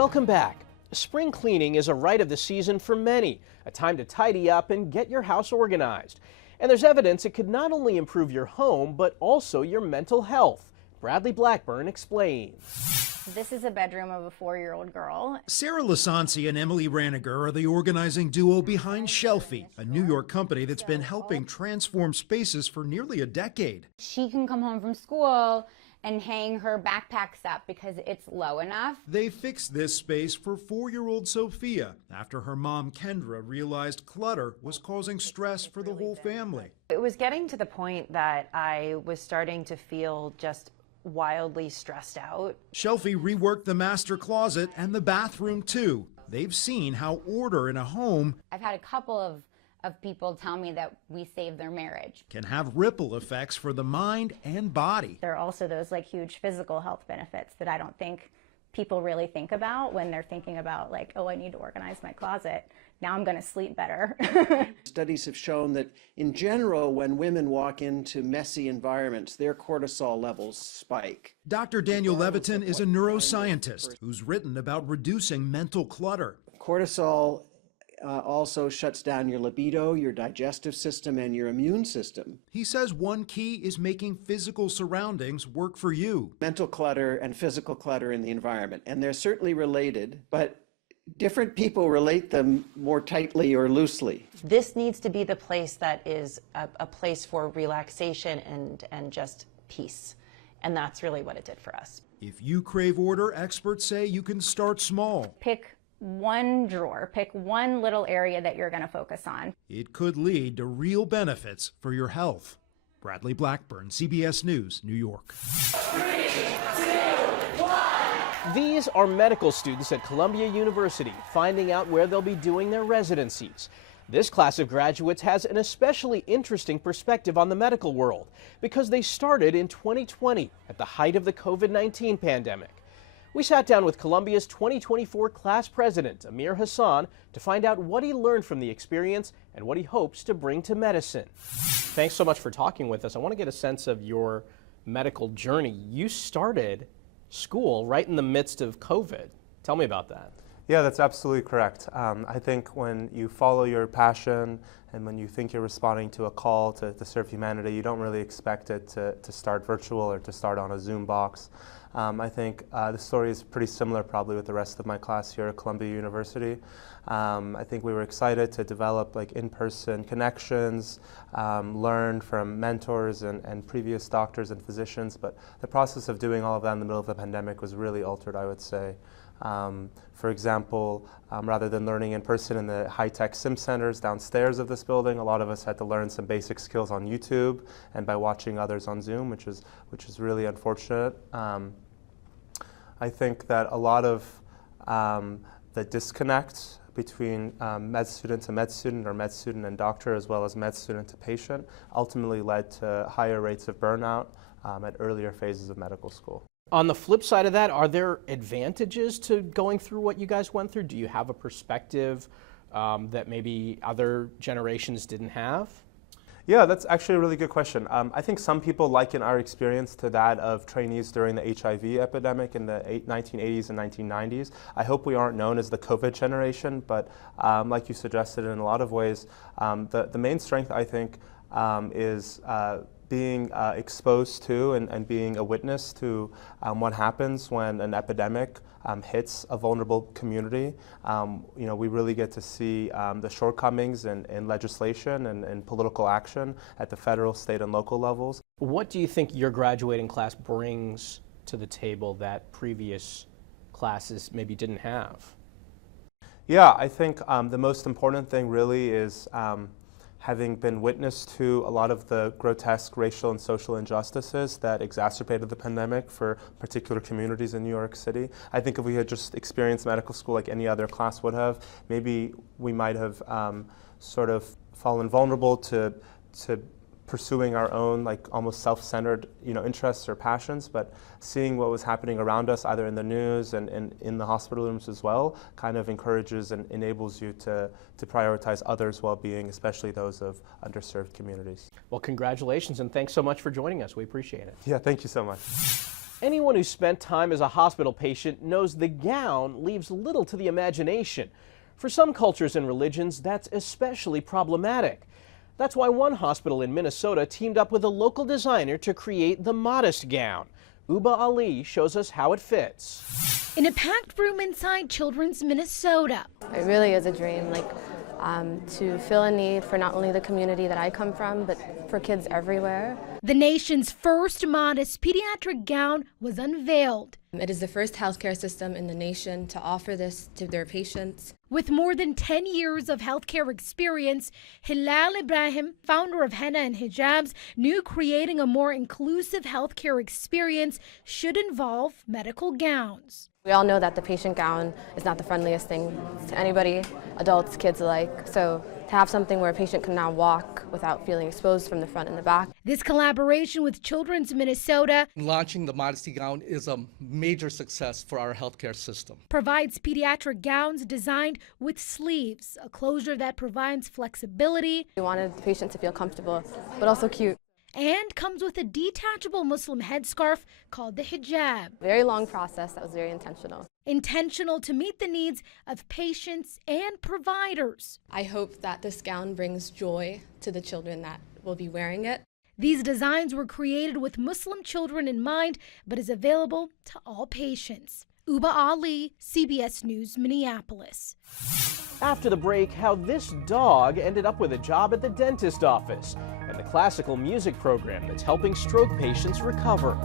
Welcome back. Spring cleaning is a rite of the season for many, a time to tidy up and get your house organized. And there's evidence it could not only improve your home, but also your mental health. Bradley Blackburn explains. This is a bedroom of a 4-year-old girl. Sarah Lasansi and Emily Raniger are the organizing duo behind Shelfie, a New York company that's been helping transform spaces for nearly a decade. She can come home from school and hang her backpacks up because it's low enough. They fixed this space for 4-year-old Sophia after her mom, Kendra, realized clutter was causing stress for the whole family. It was getting to the point that I was starting to feel just wildly stressed out. Shelfie reworked the master closet and the bathroom too. They've seen how order in a home I've had a couple of people tell me that we saved their marriage. can have ripple effects for the mind and body. There are also those huge physical health benefits that I don't think people really think about when they're thinking about oh, I need to organize my closet. Now I'm going to sleep better. Studies have shown that in general, when women walk into messy environments, their cortisol levels spike. Dr. Daniel Levitin is a neuroscientist who's written about reducing mental clutter. Cortisol also shuts down your libido, your digestive system, and your immune system. He says one key is making physical surroundings work for you. Mental clutter and physical clutter in the environment, and they're certainly related, but different people relate them more tightly or loosely. This needs to be the place that is a place for relaxation and just peace. And that's really what it did for us. If you crave order, experts say you can start small. Pick one drawer, pick one little area that you're going to focus on. It could lead to real benefits for your health. Bradley Blackburn, CBS News, New York. 3, 2, 1. These are medical students at Columbia University finding out where they'll be doing their residencies. This class of graduates has an especially interesting perspective on the medical world because they started in 2020 at the height of the COVID-19 pandemic. We sat down with Columbia's 2024 class president, Amir Hassan, to find out what he learned from the experience and what he hopes to bring to medicine. Thanks so much for talking with us. I want to get a sense of your medical journey. You started school right in the midst of COVID. Tell me about that. Yeah, that's absolutely correct. I think when you follow your passion and when you think you're responding to a call to serve humanity, you don't really expect it to start virtual or to start on a Zoom box. I think the story is pretty similar probably with the rest of my class here at Columbia University. I think we were excited to develop in-person connections, learn from mentors and previous doctors and physicians, but the process of doing all of that in the middle of the pandemic was really altered, I would say. For example, rather than learning in person in the high-tech sim centers downstairs of this building, a lot of us had to learn some basic skills on YouTube and by watching others on Zoom, which is really unfortunate. I think that a lot of the disconnect between med student to med student or med student and doctor as well as med student to patient ultimately led to higher rates of burnout at earlier phases of medical school. On the flip side of that, are there advantages to going through what you guys went through? Do you have a perspective that maybe other generations didn't have? Yeah, that's actually a really good question. I think some people liken our experience to that of trainees during the HIV epidemic in the 1980s and 1990s. I hope we aren't known as the COVID generation, but like you suggested in a lot of ways, the main strength I think is being exposed to and being a witness to what happens when an epidemic hits a vulnerable community. We really get to see the shortcomings in legislation and political action at the federal, state, and local levels. What do you think your graduating class brings to the table that previous classes maybe didn't have? Yeah, I think the most important thing really is having been witness to a lot of the grotesque racial and social injustices that exacerbated the pandemic for particular communities in New York City. I think if we had just experienced medical school like any other class would have, maybe we might have sort of fallen vulnerable to pursuing our own almost self-centered interests or passions, but seeing what was happening around us either in the news and in the hospital rooms as well kind of encourages and enables you to prioritize others' well-being, especially those of underserved communities. Well, congratulations and thanks so much for joining us. We appreciate it. Yeah, thank you so much. Anyone who spent time as a hospital patient knows the gown leaves little to the imagination. For some cultures and religions, that's especially problematic. That's why one hospital in Minnesota teamed up with a local designer to create the modest gown. Uba Ali shows us how it fits. In a packed room inside Children's Minnesota. It really is a dream, to fill a need for not only the community that I come from, but for kids everywhere. The nation's first modest pediatric gown was unveiled. It is the first healthcare system in the nation to offer this to their patients. With more than 10 years of healthcare experience, Hilal Ibrahim, founder of Henna and Hijabs, knew creating a more inclusive healthcare experience should involve medical gowns. We all know that the patient gown is not the friendliest thing to anybody, adults, kids alike. So to have something where a patient can now walk without feeling exposed from the front and the back. This collaboration with Children's Minnesota Launching the Modesty Gown is a major success for our healthcare system. provides pediatric gowns designed with sleeves, a closure that provides flexibility We wanted the patient to feel comfortable, but also cute. and comes with a detachable Muslim headscarf called the hijab. Very long process that was very intentional. Intentional to meet the needs of patients and providers. I hope that this gown brings joy to the children that will be wearing it. These designs were created with Muslim children in mind, but is available to all patients. Uba Ali, CBS News, Minneapolis. After the break, how this dog ended up with a job at the dentist office and the classical music program that's helping stroke patients recover.